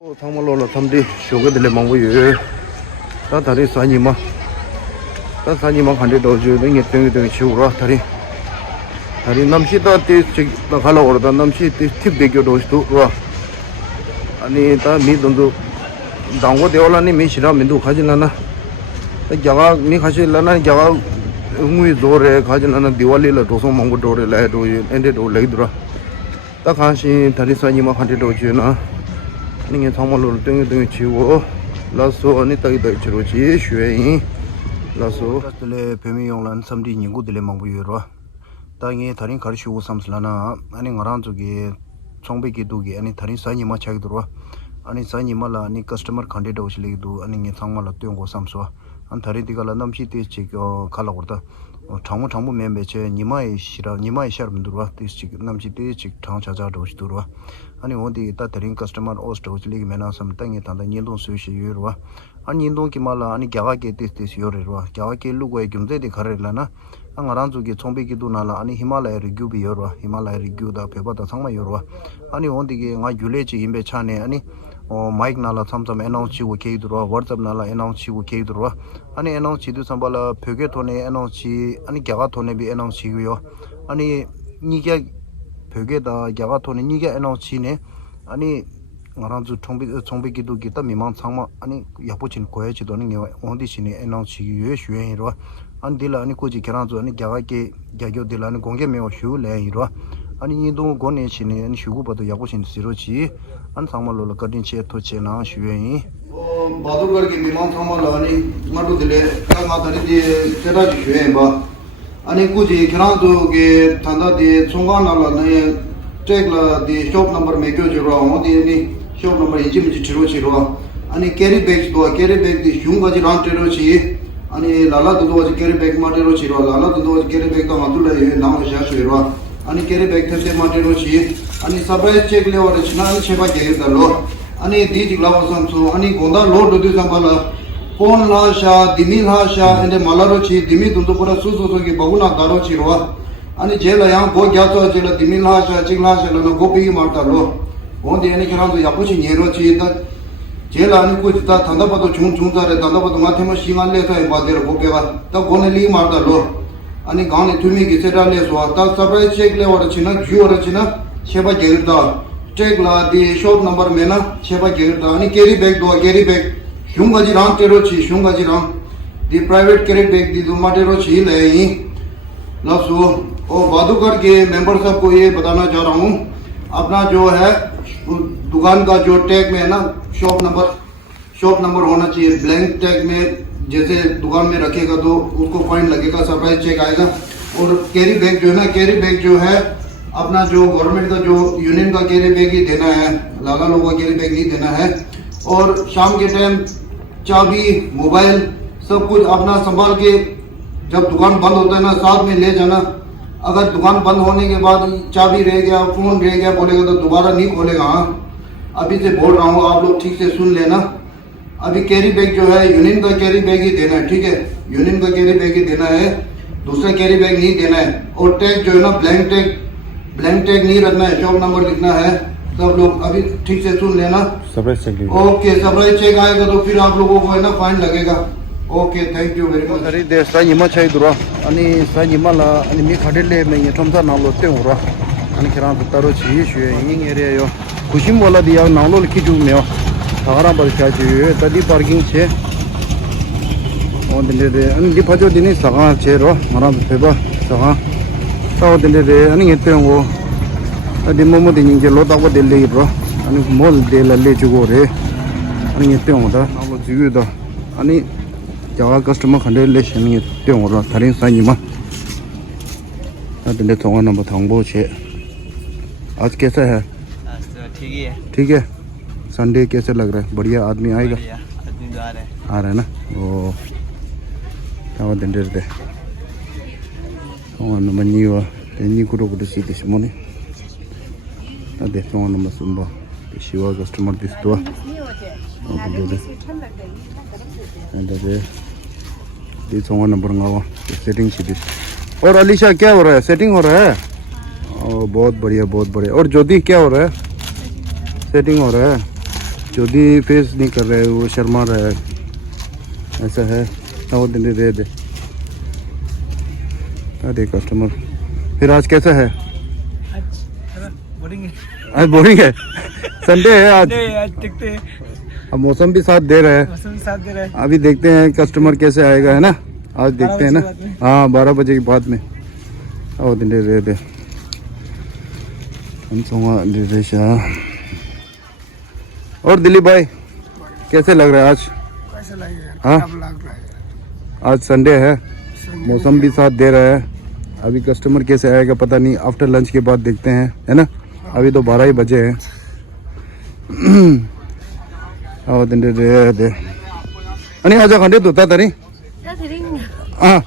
상말로라 삼디 쇼게들레 망고예 다 다리 사니마 다 사니마 간데 도주 능이 땡이 치우라 다리 남시다 때 나갈라 오르다 남시 때 팁되게 도스도 와 아니 다 미돈도 당고 되올라니 미시라 민도 가질라나 자가 미 가실라나 자가 응위 도레 가질라나 디왈리라 도소 망고 도레 라도 엔데 도 레이드라 다 간시 다리 사니마 간데 도주나 닝에 정말로 땡이 치고 라소 아니 따기 더 치로지 쉐인 라소 라스레 페미용란 삼디 닝고들레 망부여로 땅에 다른 가르치고 삼슬라나 아니 ngaran주게 총백기도기 아니 다른 사니 마차기 들어와 아니 사니 말라 아니 커스터머 칸데도 오실리도 아니 게 정말로 땡고 삼소 안 다리디가 남시티 치고 갈라고다 장모 멤버체 니마이 샤름 들어와 티치 남시티 치 장차자도 오시도록 아니 어디 다 다른 커스터머 오스트 오실리 메나 삼땅에 단다 년동 수시 유로와 아니 년동 기말라 아니 갸가게 티스 요르와 갸가게 루고에 김제디 가르라나 angranzugi chombeki du nala ani himalaya review bi yorwa himalaya review da pheba da sangma yorwa ani ondigi nga yule chi imbe chane ani mic nala samsam announce chi wo ke durwa whatsapp nala announce chi wo ke durwa ani announce chi du sambala phege thone announce chi ani gyaga thone bi announce chi yo ani niga phege da gyaga thone niga announce chi ne ani ngaranzu chombeki du gita mimang sangma ani yapochin koye chi do ni ondi chi ne announce chi yo shuen ro 안딜라 아니 고지 계란조 아니 갸가게 갸교 딜라니 공개 메오 슈레 이로 아니 이동 고네시네 아니 슈고바도 야고신 시로지 안 상말로 거딘체 토체나 슈웨이 바두거기 미만 상말로 아니 마도딜레 까마다리디 세라지 슈웨바 아니 고지 계란조게 탄다디 총관나라네 텍라디 숍 넘버 메교지로 어디니 숍 넘버 이지미지 치로치로 아니 캐리 백디 흉가지 란테로치 아니 라라도 캐리 백 마테로 치로 라라도 캐리 백 다 마둘레 나무 샤슈이로 아니 캐리 백 테세 마테로 치 아니 서브레 체크 레오르 치나 체바 게르달로 아니 디지 글라워선수 아니 고다 로드 디상발라 폰라샤 디밀하샤 엔데 말라로 치 디미 둔도코라 수수소기 바구나 다로 치로 아니 제라야 고 갸토 제라 디밀하샤 칭라샤로 고피기 마타로 온데 에니 그랑도 야포치 니로 치다 제일 아니 고지다 단다바도 중자래 단다바도 마테모 시간내서 바데로 보게가 또 고네리 마다로 아니 가네 투미기 세달레서 왔다 서브레 체크레 워르치나 주어르치나 셰바 게르다 체크라디 숍 넘버 메나 셰바 게르다 아니 캐리 백 흉가지 랑테로치 흉가지 디 private carry bag दी दुमाटेरो छी ले लसो और बादुकर के member सब को ये बताना चाह रहा हूँ अपना जो है दुकान का जो टैग में है ना शॉप नंबर होना चाहिए ब्लैंक टैग में जैसे दुकान में रखेगा तो उसको पॉइंट लगेगा सरप्राइज चेक आएगा और कैरी बैग जो है अपना जो गवर्नमेंट का जो यूनियन का कैरी बैग ही देना है लाला लोगों का कैरी बैग नहीं देना है और शाम के टाइम चाबी मोबाइल सब कुछ अपना संभाल के जब दुकान बंद होता है ना साथ में ले जाना अगर दुकान बंद होने के बाद चाबी रह गया फोन रह गया बोलेगा तो दोबारा नहीं खोलेगा हाँ अभी से बोल रहा हूँ आप लोग ठीक से सुन लेना अभी कैरी बैग जो है यूनियन का कैरी बैग ही देना है ठीक है यूनियन का कैरी बैग ही देना है दूसरा कैरी बैग नहीं देना है और टैग जो है ना ब्लैंक टैग नहीं रखना है शॉप नंबर लिखना है सब लोग अभी ठीक से सुन लेना ओके सरप्राइज चेक आएगा तो फिर आप लोगों को है ना फाइन लगेगा okay thank you very much अरे दे साइमा छाई दुरा अनि साइमा ला अनि मी खडेले मे ये थमसा नालो ते हुरा अनि खरा तरो छी छे इंग एरिया यो खुशिम बोला दिया नालो लिखि जु मे थारा बर छा छी तदी पार्किंग छे ओ दिले दे अनि लिफाजो दिने सगा छे रो मरा फेबा सगा ताओ दिले दे अनि एते हो अदि मोमो दिनि जे लोता को दिले ब्रो अनि मोल दे लले जुगो रे अनि एते हो दा नालो जुगु दा अनि जावा कस्टमर खंडे ले शनी ते हो थारिन साइमा दिले तो नंबर थांगबो छे आज कैसा है ठीक है संडे कैसे लग रहा है बढ़िया आदमी आएगा आ रहा है ना ओ क्या दिन दे और मनी वा तेनी को को सी दिस मोने अदे तो number Sumba Shiva customer this तो दे ये तो नंबर गावा सेटिंग सी दिस और अलीशा क्या हो रहा है सेटिंग हो रहा है ओ बहुत बढ़िया और ज्योति क्या हो रहा है सेटिंग हो रहा है जो भी फेस नहीं कर रहे वो शर्मा रहा है, ऐसा है। वो दिन दे दे दे कस्टमर। फिर आज कैसा है? आज बोरिंग है। संडे है आज देखते हैं, अब मौसम भी साथ दे रहा है। अभी देखते हैं कस्टमर कैसे आएगा, है ना। आज देखते हैं ना। हाँ 12 बजे के बाद में। आओ दिन दे दे और दिलीप भाई कैसे लग रहा है आज? कैसे लगेगा? हाँ अब लग रहा है आज संडे है, मौसम भी साथ दे रहा है। अभी कस्टमर कैसे आएगा पता नहीं, आफ्टर लंच के बाद देखते हैं, है ना। अभी तो 12 ही बजे हैं। आओ दिन दे अनि आज घंटे तो तारी 아,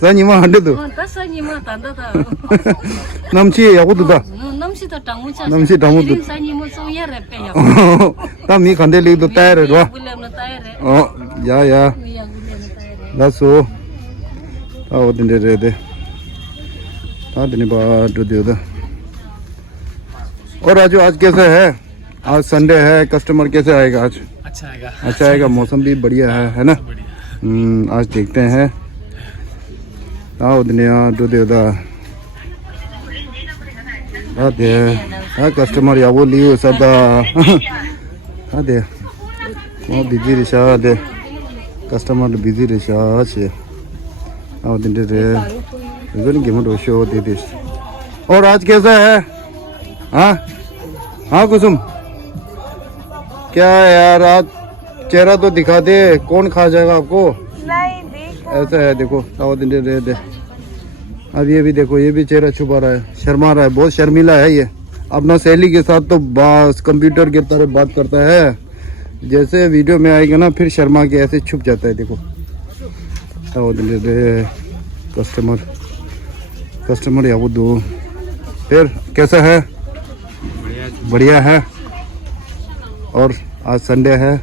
사님아 한데도. 사님아 단다다. 남치 야고도다. 남시도 당무차. 남시 당무도. 사님은 소야래 빼야. 남이 간데리도 따야래 와. 불렘나 따야래. 야야. 미야 불렘나 따야래. 나소. 아 어딘데데. आदमी बात दे दो। और राजू आज कैसा है? आज संडे है, कस्टमर कैसे आएगा आज? अच्छा आएगा, मौसम भी बढ़िया है ना। आज देखते हैं। आओ दुनिया दो दे दा। आते हैं कस्टमर या वो लियो सदा। आते वो बिजी रिशा दे कस्टमर बिजी रिशा छे। आओ दिन दे शो दे दे। और आज कैसा है? हाँ हाँ कुसुम क्या यार आज चेहरा तो दिखा दे, कौन खा जाएगा आपको? नहीं ऐसा है देखो। आओ दिन दे दे। अब ये भी देखो, ये भी चेहरा छुपा रहा है, शर्मा रहा है, बहुत शर्मीला है ये। अपना सहेली के साथ तो बस कंप्यूटर की तरह बात करता है, जैसे वीडियो में आएगा ना फिर शर्मा के ऐसे छुप जाता है। देखो आओ दिन दे कस्टमर या वो दो। फिर कैसा है? बढ़िया है। और आज संडे है,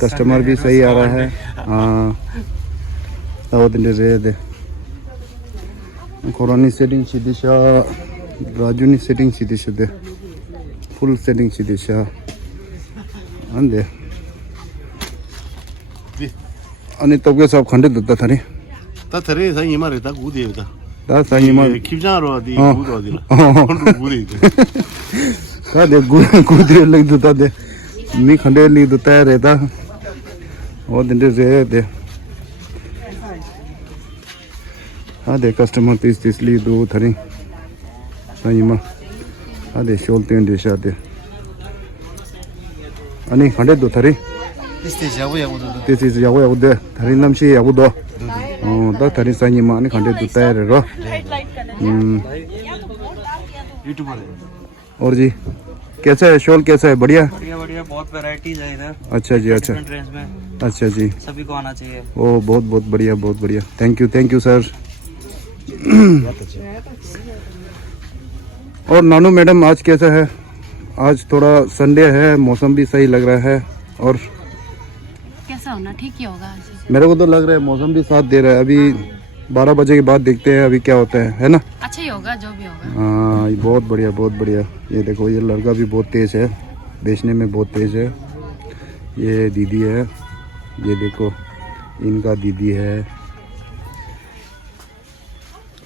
कस्टमर भी सही आ रहा है। हाँ दे कोरानी सेटिंग सीधी राजूनी सेटिंग सीधी दे फुल सेटिंग सीधी अंदे अनि तबके सब खंडे दुता थारी ता थरे सा इमा रहता गुदे होता दा सा इमा किपजा रो दी गुद रो दिला गुदे का दे गुदे लग दुता दे मी खंडे ली दुता रहता और दिन दे हाँ दे कस्टमर 30 ली दो थरी सही माँ। हाँ दे शोलते हैं देशा दे अनि खंडे दो थरी तीस यागो दे थरी नमशी यागो दो दा थरी सही माँ अनि खंडे दो तैयार रो। और जी कैसा है शॉल? कैसा है? बढ़िया बढ़िया बहुत वैरायटीज है इधर। अच्छा जी अच्छा रेंज में। अच्छा जी सभी को आना चाहिए। ओ बहुत बढ़िया थैंक यू सर। और नानू मैडम आज कैसा है? आज थोड़ा संडे है, मौसम भी सही लग रहा है। और कैसा होना ठीक ही होगा आज। मेरे को तो लग रहा है मौसम भी साथ दे रहा है। अभी 12 बजे के बाद देखते हैं अभी क्या होता है ना। अच्छा ही होगा जो भी होगा। हाँ बहुत बढ़िया। ये देखो ये लड़का भी बहुत तेज है, बेचने में बहुत तेज है। ये दीदी है, ये देखो इनका दीदी है।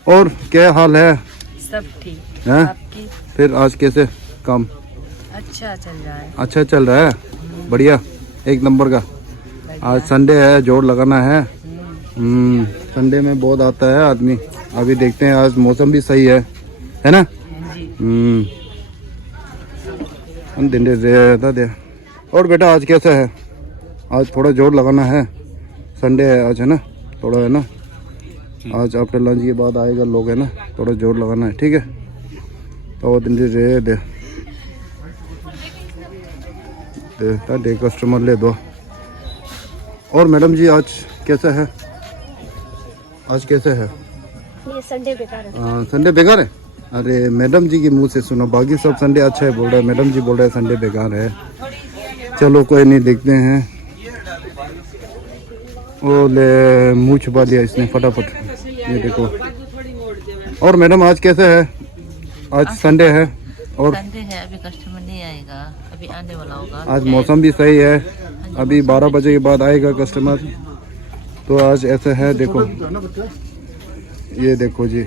और क्या हाल है? सब ठीक है। आपकी? फिर आज कैसे काम? अच्छा चल रहा है। अच्छा चल रहा है, बढ़िया एक नंबर का। आज संडे है, जोर लगाना है। संडे में बहुत आता है आदमी। अभी देखते हैं, आज मौसम भी सही है ना। दे। और बेटा आज कैसा है? आज थोड़ा जोर लगाना है, संडे है आज, है ना। थोड़ा है ना, आज आफ्टर लंच के बाद आएगा लोग, है ना, थोड़ा जोर लगाना है, ठीक है। तो दिन दे कस्टमर ले दो। और मैडम जी आज कैसा है? आज कैसा है? ये संडे बेकार है। संडे बेकार है? अरे मैडम जी के मुंह से सुनो, बाकी सब संडे अच्छा है बोल रहा है, मैडम जी बोल रहे हैं संडे बेकार है। चलो कोई नहीं, देखते हैं। ओ ले मुंह छुपा दिया इसने फटाफट, ये देखो। और मैडम आज कैसा है? आज संडे है, और संडे है, अभी कस्टमर नहीं आएगा, अभी आने वाला होगा। आज मौसम भी सही है, अभी 12 बजे के बाद आएगा कस्टमर। तो आज ऐसा है, देखो ये देखो जी,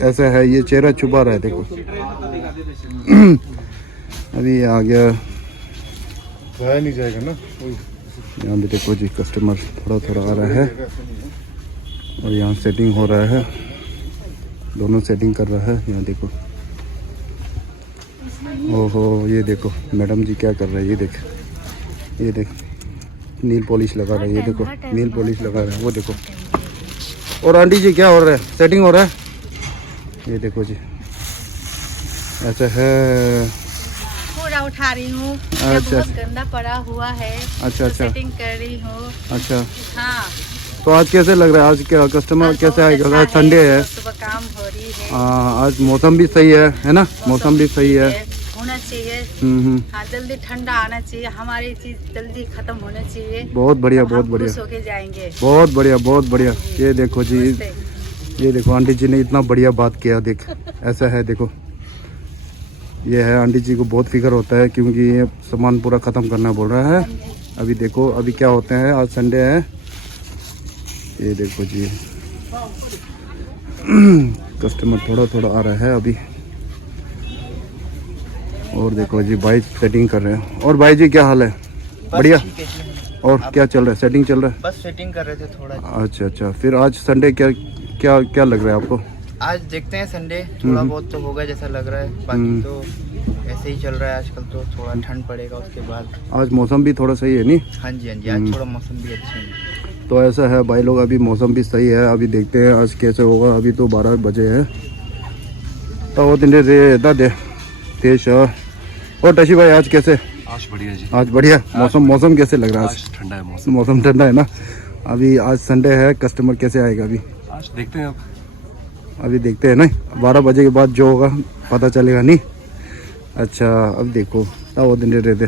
ऐसा है, ये चेहरा छुपा रहा है, देखो अभी आ गया, खाया नहीं जाएगा ना। यहाँ भी देखो जी कस्टमर थोड़ा थोड़ा आ रहा है और यहाँ सेटिंग हो रहा है, दोनों सेटिंग कर रहा है। यहाँ देखो, ओहो ये देखो मैडम जी क्या कर रहे हैं, ये देख नील पॉलिश लगा रहा है, ये देखो नील पॉलिश लगा रहा है, वो देखो। और आंटी जी क्या हो रहा है, सेटिंग हो रहा है, ये देखो जी ऐसा है। पूरा उठा रही हूँ, अच्छा, बहुत गंदा पड़ा हुआ है। अच्छा अच्छा सेटिंग कर रही हूँ। अच्छा, हाँ, तो आज कैसे लग रहा है, आज क्या कस्टमर कैसे आएगा, आज संडे है। सुबह काम हो रही है। हाँ, आज मौसम भी सही है ना, मौसम भी सही है, होना चाहिए। हाँ, जल्दी ठंडा आना चाहिए, हमारी चीज जल्दी खत्म होना चाहिए। बहुत बढ़िया, तो बहुत हम बढ़िया, खुश होके जाएंगे। बहुत बढ़िया, बहुत बढ़िया। ये देखो जी, ये देखो आंटी जी ने इतना बढ़िया बात किया, देख ऐसा है, देखो ये है, आंटी जी को बहुत फिक्र होता है क्योंकि ये सामान पूरा ख़त्म करना बोल रहा है। अभी देखो अभी क्या होते हैं, आज संडे है, ये देखो जी कस्टमर थोड़ा थोड़ा आ रहा है अभी। और देखो जी भाई सेटिंग कर रहे हैं। और भाई जी क्या हाल है, बढ़िया। और क्या चल रहा है, सेटिंग चल रहा है, बस सेटिंग कर रहे थे थोड़ा। अच्छा अच्छा, फिर आज संडे क्या क्या क्या लग रहा है आपको? आज देखते हैं, संडे थोड़ा बहुत तो होगा जैसा लग रहा है, बाकी तो ऐसे ही चल रहा है आजकल। तो थोड़ा ठंड पड़ेगा उसके बाद। आज मौसम भी थोड़ा सही है नहीं? हाँ जी, हाँ जी, आज थोड़ा मौसम भी अच्छा है। तो ऐसा है भाई लोग, अभी मौसम भी सही है, अभी देखते हैं आज कैसे होगा। अभी तो 12 बजे है तो दिन दे तेज। और टशी भाई आज कैसे? आज बढ़िया जी, आज बढ़िया। मौसम कैसे लग रहा है आज? ठंडा है मौसम। मौसम ठंडा है ना। अभी आज संडे है, कस्टमर कैसे आएगा अभी? आज देखते हैं, अभी देखते हैं ना, 12 बजे के बाद जो होगा पता चलेगा नहीं। अच्छा अब देखो वो दिन रहते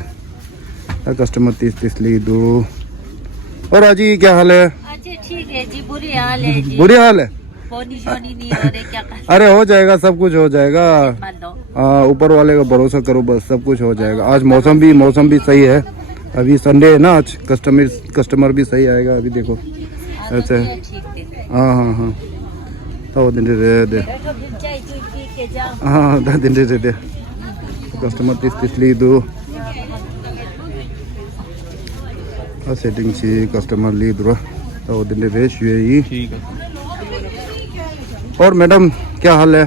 कस्टमर 30 ली दो। और आज ही क्या हाल है? अच्छा ठीक है जी, बुरी हाल है जी। बुरी हाल है? नहीं हो रहे, क्या कर अरे हो जाएगा, सब कुछ हो जाएगा। मान लो। ऊपर वाले का भरोसा करो, बस सब कुछ हो जाएगा। आज मौसम भी सही है, अभी संडे है ना, आज कस्टमर भी सही आएगा। अभी देखो ऐसा है। हाँ हाँ हाँ, तो दिन दे हाँ दिन दे कस्टमर 30 ली दो सेटिंग सी कस्टमर ली दो तो दिन दे शुए। ठीक है। और मैडम क्या हाल है,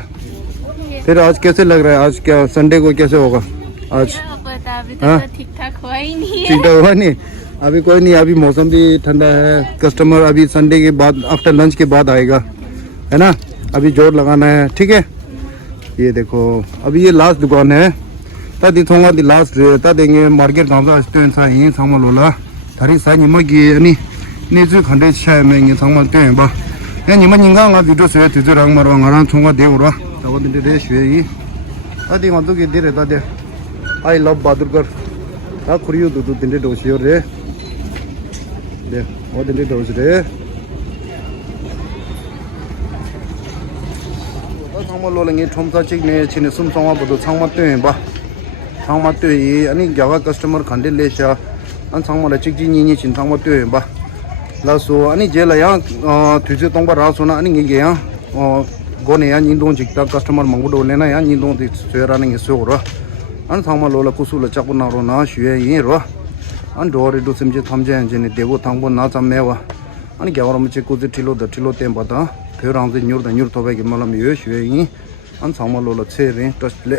फिर आज कैसे लग रहा है, आज क्या संडे को कैसे होगा आज? हाँ, ठीक ठाक हुआ ही नहीं है। ठीक ठाक हुआ नहीं, अभी कोई नहीं, अभी मौसम भी ठंडा है। कस्टमर अभी संडे के बाद आफ्टर लंच के बाद आएगा, है ना, अभी जोर लगाना है। ठीक है, ये देखो अभी ये लास्ट दुकान है, तब थोड़ा दी लास्ट तब देंगे मार्केट गाँव का ये सामान वाला थारी साई निमगी नहीं खंडे छाए में ये सामान ते बा ए निम निंगा ला वीडियो से तुझे रंग मारो ngara थोड़ा दे उरा तब दिन दे शुए तब वहाँ तो दे रहता दे आई लव बहादुरगढ़ ता खुरियो दो दिन दे दोसियो रे दे वो दिन दे दोस रे 상마 로랭이 톰사 찍네 치네 숨상화보도 상마 때문에 상마 때문에 아니 야가 커스터머 간델레샤 안 상마라 찍지니니 진 상마 때문에 봐 라소 아니 제라야 뒤제 동바 라소나 아니 이게야 고네야 인동 직다 커스터머 망고도 내나야 인동 쇠라는 게 쏘로 안 상마 로라 쿠술라 잡고나로나 쉬에 이로 안 도리도 심지 탐제 엔진이 대고 당보 나자매와 아니 겨울은 찍고지 틸로도 틸로 템바다 페랑데 뉴르다 뉴르 토베기 말람 요슈에 안 상마 로라 체레 터스레